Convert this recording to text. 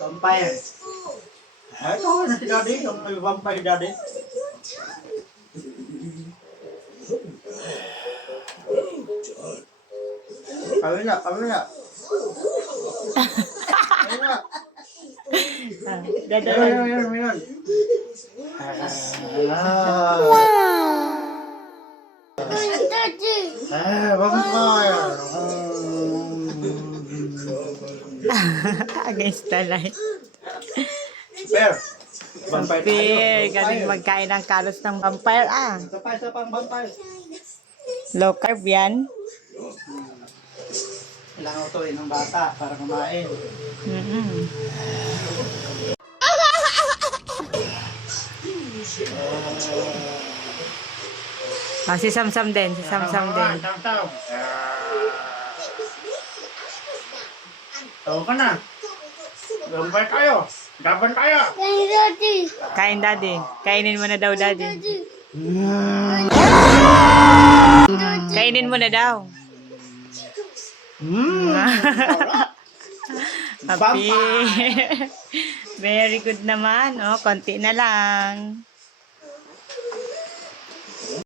Vampire. Ito na si Daddy. Yung may vampire Daddy. Kawila, kawila. Kawila. Dadaan. Yun. Vampire. Against the light. Vampire. Vampire tayo. Vampire. Galing magkain ng kalos ng vampire. Isa pang vampire. Low carb yan. Kailangan ito ng bata para kumain. Si Samsam din. Si Samsam din. Tawa ka na. Vampire tayo. Laban tayo. Kain daddy. Kainin mo na daw daddy. Kainin mo na daw. Happy. Very good naman. Oh, konti na lang.